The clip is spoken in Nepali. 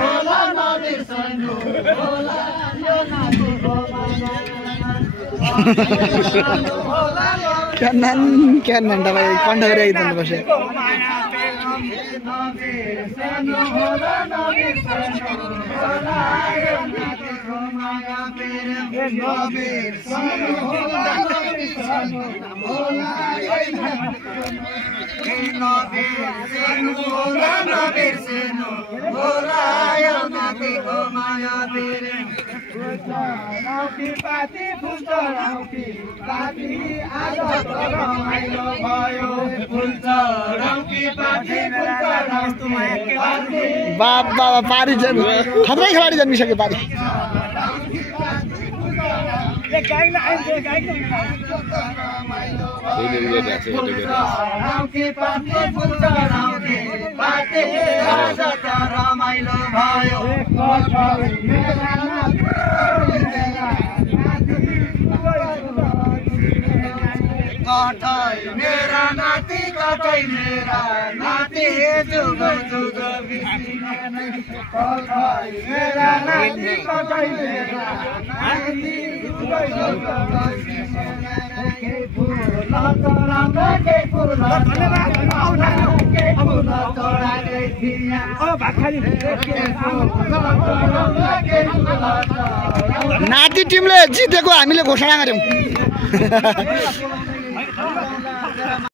होला नबिर्सनु होला यो नातिको माया क्यानन तपाईँ कण्ठ गरिदिनु पर्छ नबिर्सनु होला नबिर्सनु होला यो नातिको माया प्रेम नबिर्सनु होला नबिर्सनु होला यो नबिर्सनु होला नबिर्सनु होला यो नातिको माया प्रेम राउटी पाती फुल्छ राउटी पाती आज रमाइलो भयो फुल्छ राउटी पाती फुल्छ राउटी पाती बाबा पारी खतरै खेलाडी जन्मिसक्यो पारी राउटी पाती फुल्छ राउटी पाती आज रमाइलो भयो कठै मेरा नाति कठै मेरा नाति जुग जुग कठै मेरा नाति कठै मेरा नाति जुग जुग नाति टिमले जितेको हामीले घोषणा गर्यौं